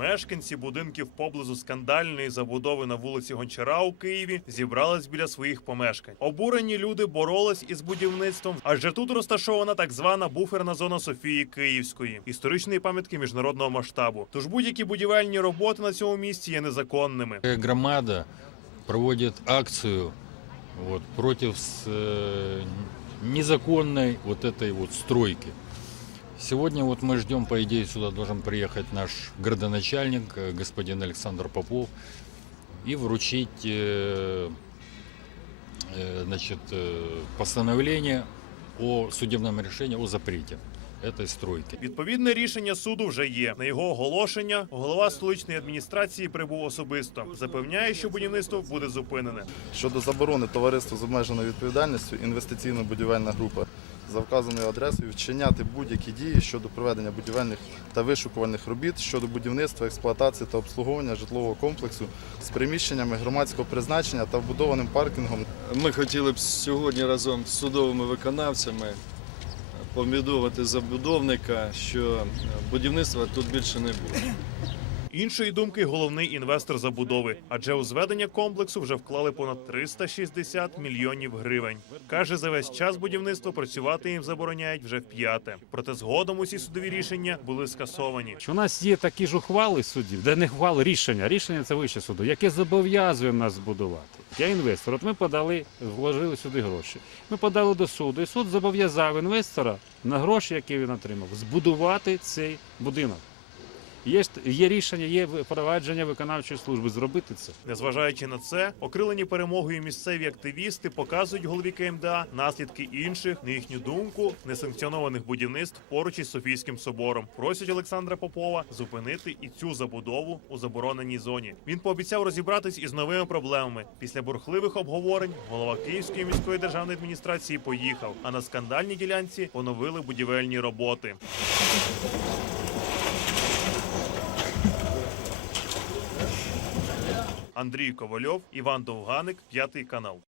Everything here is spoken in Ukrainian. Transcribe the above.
Мешканці будинків поблизу скандальної забудови на вулиці Гончара у Києві зібрались біля своїх помешкань. Обурені люди боролись із будівництвом, адже тут розташована так звана буферна зона Софії Київської, історичної пам'ятки міжнародного масштабу. Тож будь-які будівельні роботи на цьому місці є незаконними. Э, Громада проводит акцию вот, против с, э, незаконной вот этой вот стройки. Сегодня вот мы ждем, по идее, сюда должен приехать наш градоначальник, э, господин Александр Попов, и вручить э, э, значит, э, постановление о судебном решении о запрете этой стройки. Відповідне рішення суду вже є. На його оголошення голова столичної адміністрації прибув особисто. Запевняє, що будівництво буде зупинене. Щодо заборони товариства з обмеженою відповідальністю інвестиційно-будівельна група за вказаною адресою вчиняти будь-які дії щодо проведення будівельних та вишукувальних робіт щодо будівництва, експлуатації та обслуговування житлового комплексу з приміщеннями громадського призначення та вбудованим паркінгом Ми хотіли б сьогодні разом з судовими виконавцями повідомити забудовника, що будівництва тут більше не буде. Іншої думки головний інвестор забудови, адже у зведення комплексу вже вклали понад 360 мільйонів гривень. Каже, за весь час будівництва працювати їм забороняють вже вп'яте. Проте згодом усі судові рішення були скасовані. У нас є такі ж ухвали судів, де не хвали рішення. Рішення це вище суду, яке зобов'язує нас збудувати. Я інвестор. От ми подали, вложили сюди гроші. Ми подали до суду, і суд зобов'язав інвестора на гроші, які він отримав, збудувати цей будинок. Є, є рішення, є впровадження виконавчої служби зробити це. Незважаючи на це, окрилені перемогою місцеві активісти показують голові КМДА наслідки інших, на їхню думку, несанкціонованих будівництв поруч із Софійським собором. Просять Олександра Попова зупинити і цю забудову у забороненій зоні. Він пообіцяв розібратись із новими проблемами. Після бурхливих обговорень голова Київської міської державної адміністрації поїхав, а на скандальній ділянці поновили будівельні роботи. Андрій Ковальов, Іван Довганик, п'ятий канал.